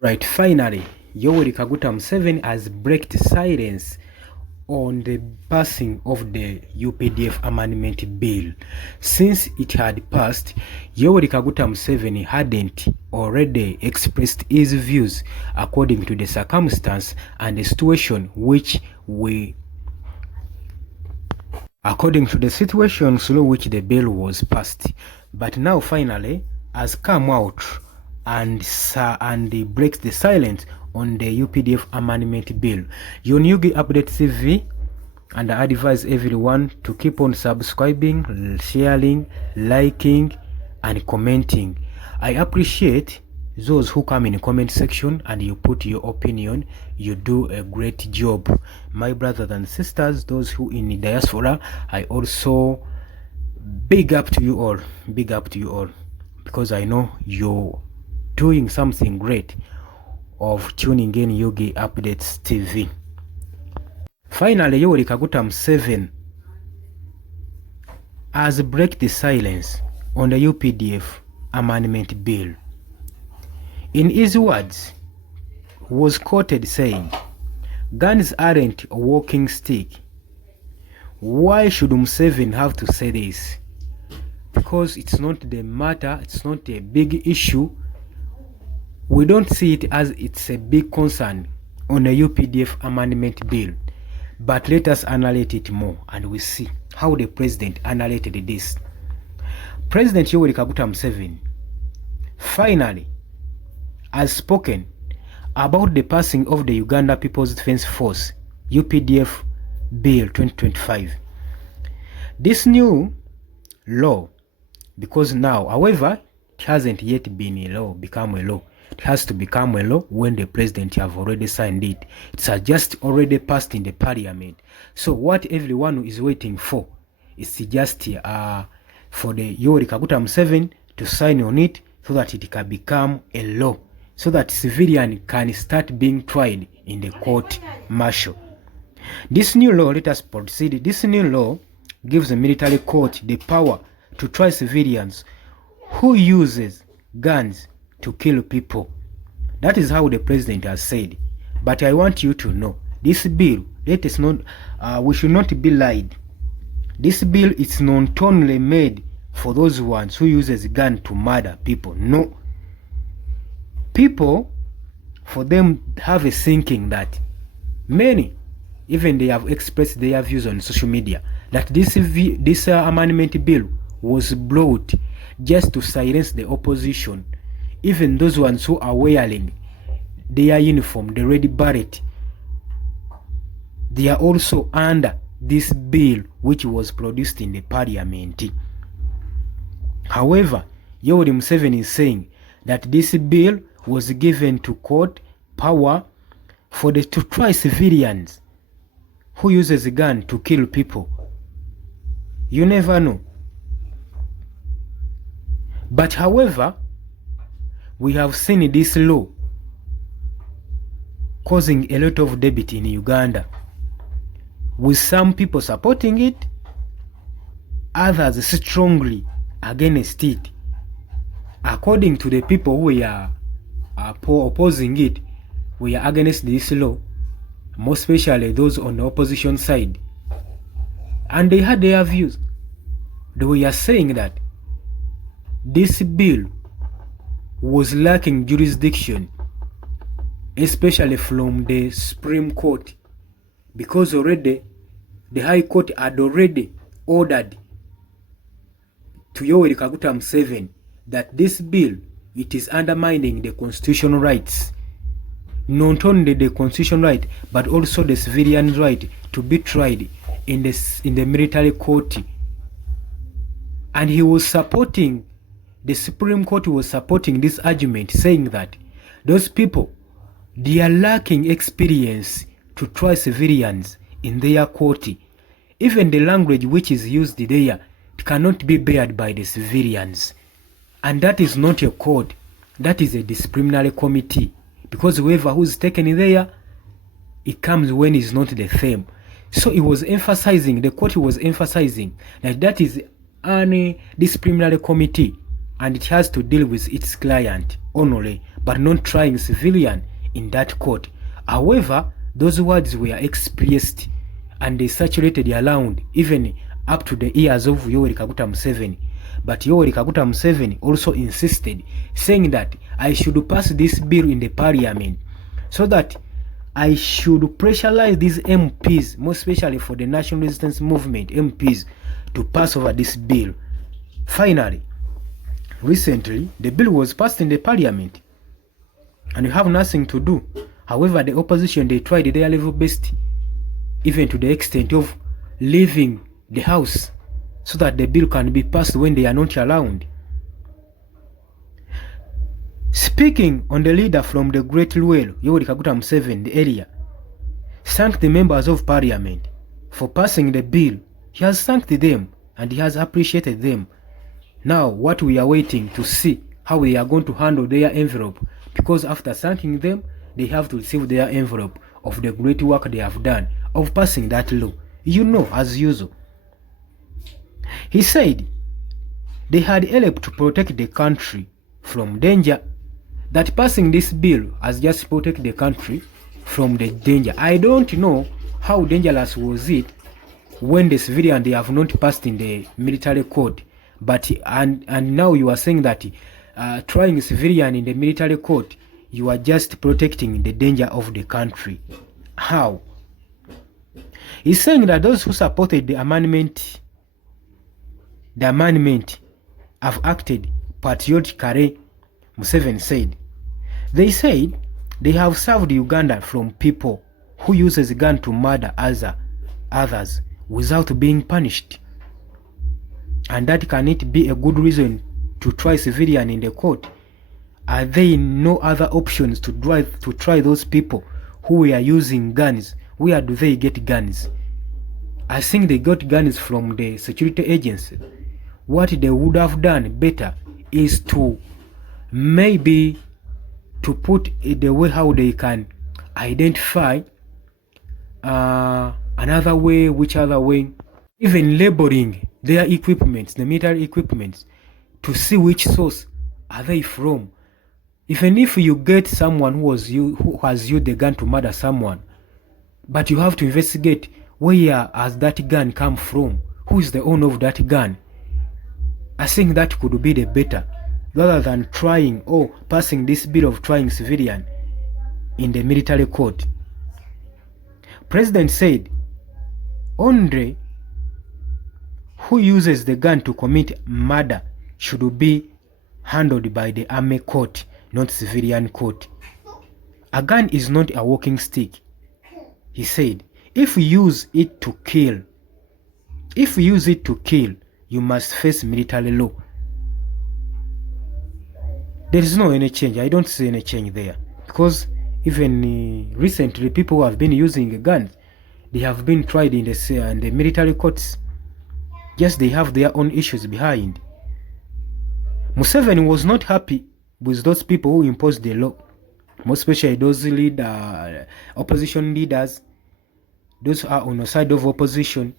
Right, finally, Yoweri Kaguta Museveni has break silence on the passing of the UPDF amendment bill. Since it had passed, Yoweri Kaguta Museveni hadn't already expressed his views according to the circumstance and the situation through which the bill was passed. But now finally has come out and breaks the silence on the UPDF amendment bill. Your Yugi Update TV, and I advise everyone to keep on subscribing, sharing, liking, and commenting. I appreciate those who come in the comment section and you put your opinion. You do a great job. My brothers and sisters, those who in the diaspora, I also big up to you all, because I know you're doing something great of tuning in Yugi Updates TV. Finally, Yoweri Kaguta Museveni has break the silence on the UPDF amendment bill. In his words, was quoted saying, "Guns aren't a walking stick." Why should Museveni have to say this? Because it's not the matter, it's not a big issue. We don't see it as it's a big concern on the UPDF amendment bill. But let us analyze it more and we see how the president analyzed this. President Yoweri Kaguta Museveni finally has spoken about the passing of the Uganda People's Defense Force UPDF Bill 2025. This new law, because now, however, it hasn't yet been a law, become a law. It has to become a law when the president have already signed it. It's just already passed in the parliament. So what everyone is waiting for is just for the Yoweri Kaguta Museveni to sign on it so that it can become a law, so that civilians can start being tried in the court martial. This new law, let us proceed. This new law gives the military court the power to try civilians who uses guns to kill people. That is how the president has said. But I want you to know, this bill, let us not, we should not be lied. This bill is not only made for those ones who uses gun to murder people. No. People, for them, have a thinking that many, even they have expressed their views on social media, that this amendment bill was brought just to silence the opposition. Even those ones who are wearing their uniform, the red beret, they are also under this bill which was produced in the parliament. However, Yoweri Museveni is saying that this bill was given to court power to try civilians who uses a gun to kill people. You never know. But however, we have seen this law causing a lot of debate in Uganda, with some people supporting it, others strongly against it. According to the people who are opposing it, we are against this law, more especially those on the opposition side. And they had their views. They were saying that this bill was lacking jurisdiction, especially from the Supreme Court, because already the High Court had already ordered to Yoweri Kaguta Museveni that this bill, it is undermining the constitutional rights, not only the constitutional right, but also the civilian right to be tried in the military court. And he was supporting, the Supreme Court was supporting this argument, saying that those people, they are lacking experience to try civilians in their court. Even the language which is used there, it cannot be bared by the civilians. And that is not a court, that is a disciplinary committee. Because whoever who's taken there, it comes when it's not the same. So it was emphasizing, the court was emphasizing that that is a disciplinary committee. and it has to deal with its client only, but not trying civilian in that court. However, those words were expressed and they circulated around even up to the ears of Yoweri Kaguta Museveni. But Yoweri Kaguta Museveni also insisted, saying that I should pass this bill in the parliament so that I should pressurize these MPs, more especially for the National Resistance Movement MPs, to pass over this bill. Finally, recently, the bill was passed in the parliament and you have nothing to do. However, the opposition, they tried their level best, even to the extent of leaving the house so that the bill can be passed when they are not around. Speaking on the leader from the Great Luel, Yoweri Kaguta Museveni, the area, thanked the members of parliament for passing the bill. He has thanked them and he has appreciated them. Now, what we are waiting to see how they are going to handle their envelope, because after thanking them, they have to receive their envelope of the great work they have done of passing that law. You know, as usual. He said they had helped to protect the country from danger, that passing this bill has just protected the country from the danger. I don't know how dangerous was it when the civilian they have not passed in the military court, but and now you are saying that trying civilian in the military court, you are just protecting the danger of the country. How? He's saying that those who supported the amendment have acted patriotically. Museveni said. They said they have served Uganda from people who uses a gun to murder others without being punished. And that cannot be a good reason to try civilian in the court. Are there no other options to try those people who are using guns? Where do they get guns? I think they got guns from the security agency. What they would have done better is to maybe to put it the way how they can identify another way, which other way, even labeling their equipments, the military equipments, to see which source are they from. Even if you get someone who has used the gun to murder someone, but you have to investigate where has that gun come from, who is the owner of that gun. I think that could be the better, rather than trying or passing this bill of trying civilian in the military court. President said, only who uses the gun to commit murder should be handled by the army court, not civilian court. A gun is not a walking stick. He said, if you use it to kill, you must face military law. There is no any change. I don't see any change there, because even recently people who have been using guns, they have been tried in the military courts. Yes, they have their own issues behind. Museveni was not happy with those people who imposed the law, more especially those opposition leaders, those who are on the side of opposition,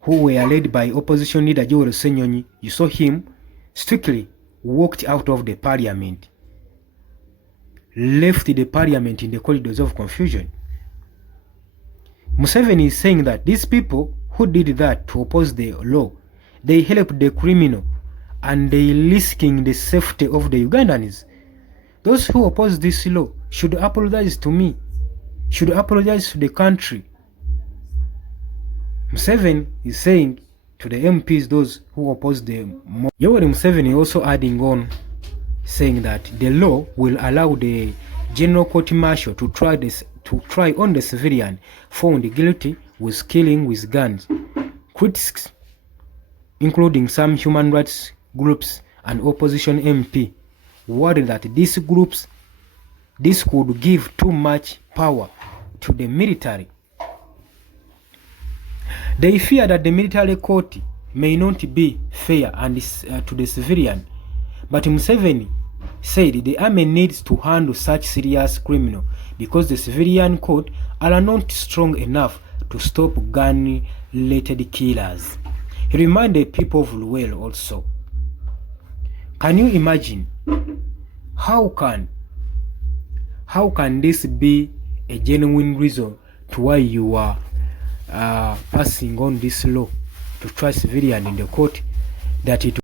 who were led by opposition leader Joel Senyonyi. You saw him strictly walked out of the parliament, left the parliament in the corridors of confusion. Museveni is saying that these people who did that to oppose the law, they helped the criminal and they risking the safety of the Ugandans. Those who oppose this law should apologize to me, should apologize to the country. Museveni is saying to the MPs, those who oppose the law. Yoweri Museveni also adding on, saying that the law will allow the General Court Martial to try on the civilian found guilty with killing with guns. Critics, including some human rights groups and opposition MP, worry that this could give too much power to the military. They fear that the military court may not be fair and to the civilian, but Museveni said the army needs to handle such serious criminal because the civilian court are not strong enough to stop gun-related killers. He reminded people of Luel also. Can you imagine? How can this be a genuine reason to why you are passing on this law to try civilian in the court, that it